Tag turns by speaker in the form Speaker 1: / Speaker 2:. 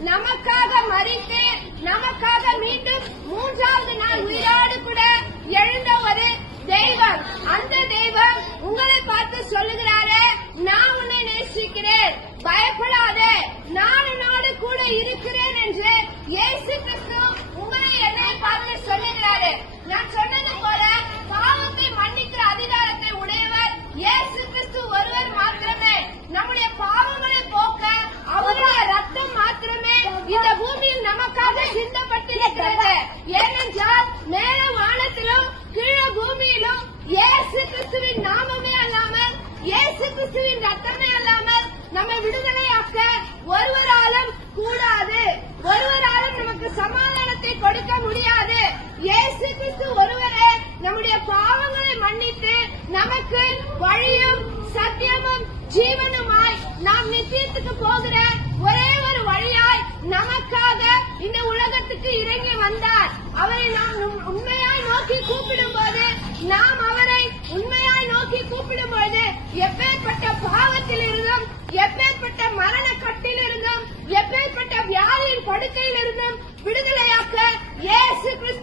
Speaker 1: நமக்காக மறித்து நமக்காக மீண்டும் மூன்றாவது நாள் உயிரோடு கூட எழுந்த ஒரு தெய்வம். அந்த தெய்வம் உங்களை பார்த்து சொல்லுகிறாரு நான் உன்னை நேசிக்கிறேன். பயப்படாத. நான் உன்னோடு கூட இருக்கிறேன் என்று இயேசு கிறிஸ்து உங்களை என்னை பார்த்து சொல்லுகிறாரு நான் சொன்னது போல பாவத்தை மன்னிக்கிற அதிகாரத்தை உடையவர் இயேசு கிறிஸ்து ஒருவர் மாத்திரமே நம்முடைய பாவங்களை போக்க அவருடைய ரத்தம் மாத்திரமே இந்த பூமியில் நமக்காக சிந்தப்பட்டிருக்கிறது ஏனென்றால் மேல வானத்திலும் கீழே பூமியிலும் இயேசு கிறிஸ்துவின் நாமமே அல்லாமல் இயேசு கிறிஸ்துவின் ரத்தமே அல்லாமல் நம்ம விடுதலையாக்க ஒருவராலும் கூடாது. ஒருவராலும் நமக்கு சமாதானத்தை கொடுக்க முடியாது. இயேசு கிறிஸ்து ஒருவரே நம்முடைய பாவங்களை மன்னித்து நமக்கு வழியும் சத்தியமும் ஜீவனுமாய் நாம் நித்தியத்துக்கு போகிற ஒரே ஒரு வழியாய் நமக்காக இந்த உலகத்துக்கு இறங்கி வந்தார். அவரை நாம் உண்மையாய் நோக்கி கூப்பிடும் போது நாம் அவரை உண்மையாய் நோக்கி கூப்பிடும் போது எப்பேற்பட்ட பாவத்தில் இருந்தும் எப்பேற்பட்ட மரண கட்டில் இருந்தும் எப்பேற்பட்ட வியாதியின் படுக்கையில் இருந்தும் விடுதலையாக்க இயேசு கிறிஸ்து